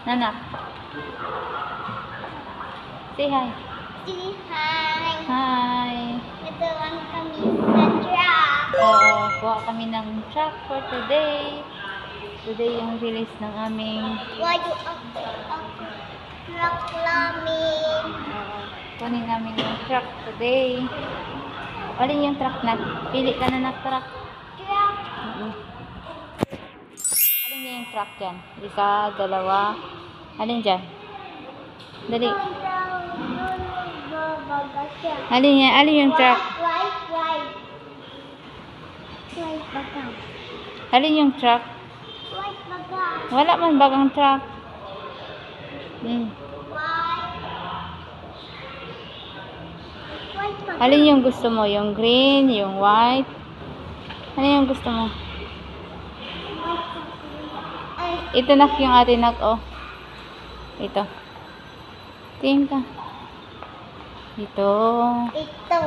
Nanak. Say hi. Say hi. Hi. Nagawang kami sa truck. Oo, kuha kami ng truck for today. Today yung release ng aming Why you truck lamin? kunin namin yung truck today. Alin yung truck na? Pili ka na ng truck. Truck. Alin yung truck dyan? Isa, dalawa. Alin dyan? Dali. Alin yan? Alin yung truck? Right. Alin yung truck? Right baga. Wala man bagang truck. Right baga. Alin yung gusto mo? Yung green, yung white? Alin yung gusto mo? Ay, Ito nak yung atin nak, oh. Ito. Tingin ka. Ito. ito.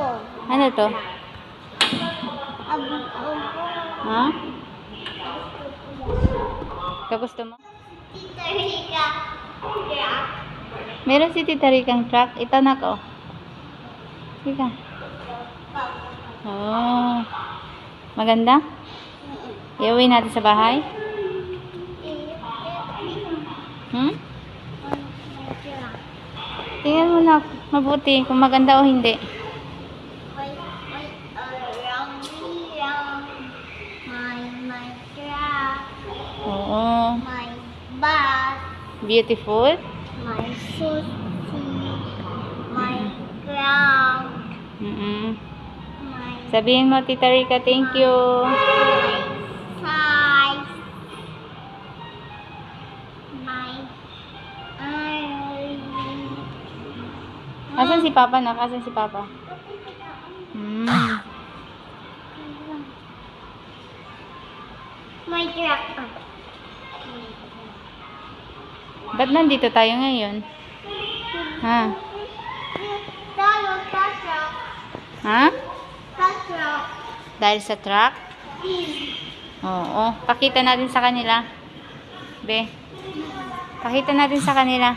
Ano to? Abo. Ha? Ito gusto mo? Tita Rika. Truck. Meron si Tita Ricang truck. Ito nak, oh. Ika. Oh. Maganda? Iuwi natin sa bahay? Tingnan mo na mabuti kung maganda o hindi. My truck, Oo. my bus, Beautiful. my sushi, my ground, my Sabihin mo, Tita Rica, thank you. size, my eye. Asan si Papa na? Asan si Papa? My truck. Ba't nandito tayo ngayon? Ha? Truck. Ha? Truck. Dahil sa truck? Oo. Pakita natin sa kanila. Be. Pakita natin sa kanila.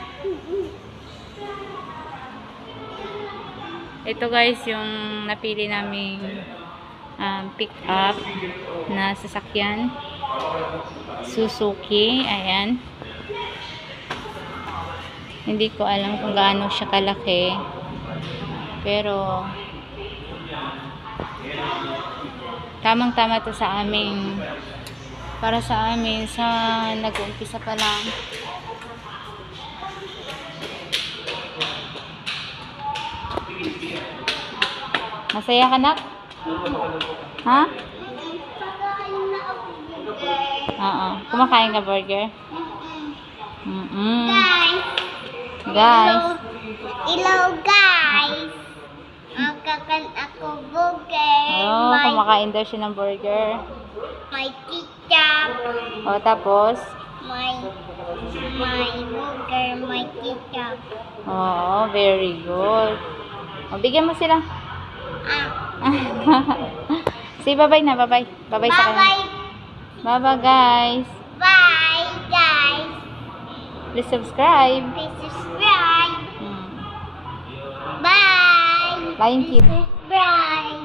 Ito guys, yung napili naming pick up na sasakyan. Suzuki. Ayan. Hindi ko alam kung gaano siya kalaki. Pero tamang-tama to sa aming, para sa amin sa nag-uumpisa pa lang. Masaya ka, nak? Ha? Oo. Kumakain ka burger? Guys. Hello guys. Magkakan ako burger. Oh, kumakain daw siya ng burger. My ketchup. O, tapos? My burger, my ketchup. Oo, very good. O, bigyan mo sila. Say bye-bye na, bye-bye. Bye-bye sa kanila. Bye-bye. Bye-bye, guys. Bye guys. Please subscribe. Please subscribe. Bye. Thank you. Bye.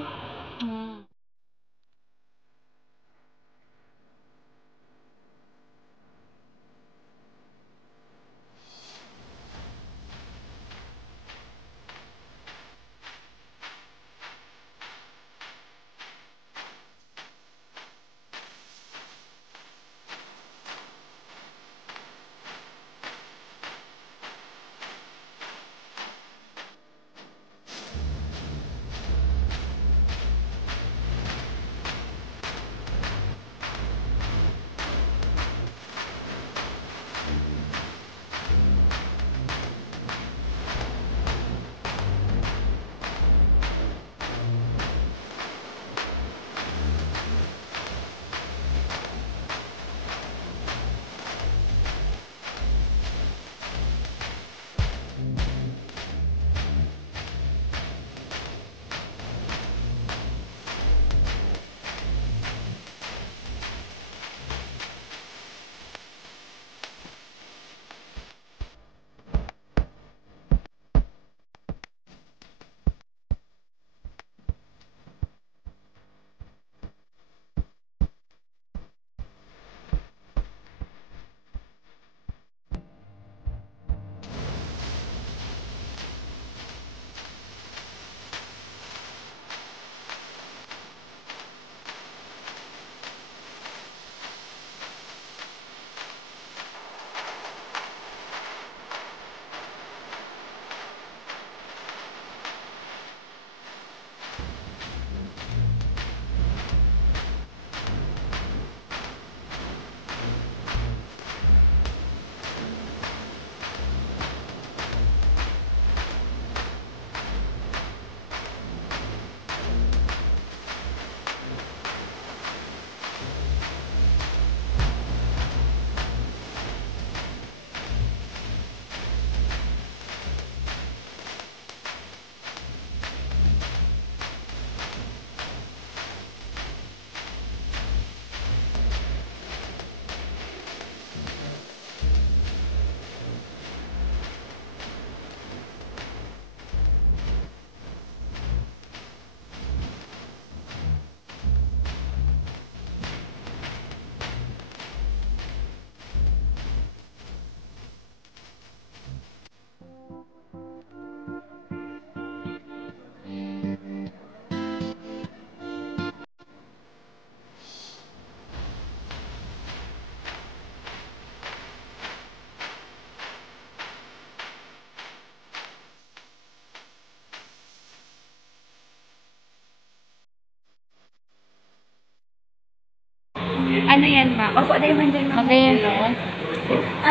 Ano yan, ma'am? Opo, diamond din, ma'am. Okay, no?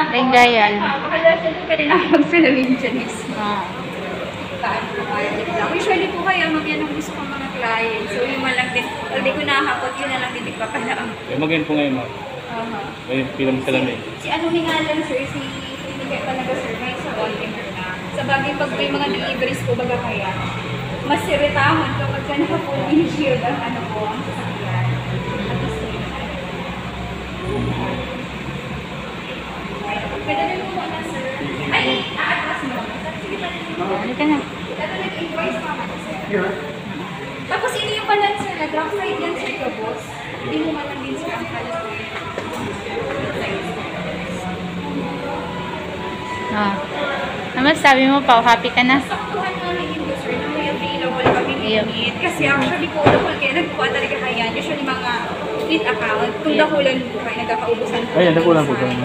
Tinggayan. Pakalasan ko pwede na mag-salamin dyan is. Oh. Usually po kayo, ma'am, yan ang gusto ko mga client. So, yung man lang din, pag di ko nakakapot, yun na lang din ipapalaam. Magayon po ngayon, ma'am. Ngayon, pilang salamin. Si ano ni nga lang, sir, si Pinigay talaga, sir, may sa Oliver na. Sa bagay, pag may mga deliveries po, baga kaya, mas iritahan kapag ka naka-full windshield ang ano po, ang sasakyan. Pwede rin po na, sir. Ay, aatras mo. Sige pa rin. Halika na. Ito nag-invoice pa man, sir. Tapos ini yung pala, sir, na-drop side yan, sir, ka, boss. Hindi mo man lang din, sir, ang pala, sir. Oh. Naman sabi mo pa, happy ka na? Saktuhan namin yung sir na may available kami Yep. limit. Kasi actually po, dahil kaya nagkuha talaga kaya, usually mga split account, kung dakulan po kayo, nagkakaubusan po. Ayan, nakulang po kami.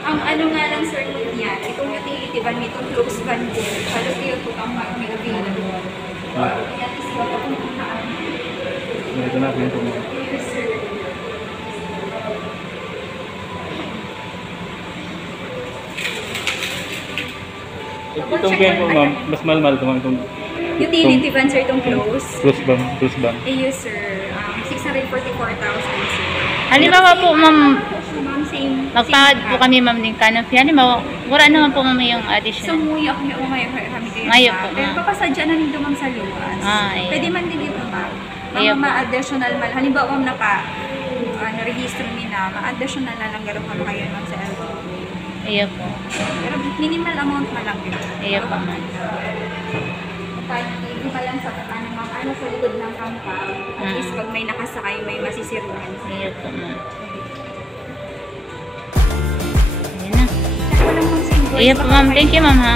Ang ano nga lang sir nun yan, itong utility van, itong close van po, halos yun po ang may available. Kaya at least wala kung kumaan. Ito na, pilang po, ma'am. Yes sir. Itong piyan po, ma'am, mas mahal-mahal ito, ma'am. Itong Utility van sir, itong close. close bang, close bang. Eh yes sir, 644,000 sir. Halimbawa po, ma'am, Ma'am, same. magpa-add po kami, ma'am, din canopy. Halimbawa, wala naman po, ma'am, yung So, additional. muya ako may umaya kami kayo. Ngayon po, Pero ma'am. papasadya na nito ma'am sa luwas. Ah, ayun. Pwede man din ito ma'am. Ayun Mga po. ma-additional man. Halimbawa ma'am na-register nila, ma-additional na lang gano'n kami kayo ma'am sa LTO. Ayun po. Pero minimal amount man lang din. Ayun po, ma'am. Hindi pa lang sa ano sa likod ng compound. At least pag may nakasakay, may masisiruan. Ayun po, ma'am. Ayun na. Check ko lang ma'am sa invoice. Ayun po, ma'am. Thank you, ma'am, ha.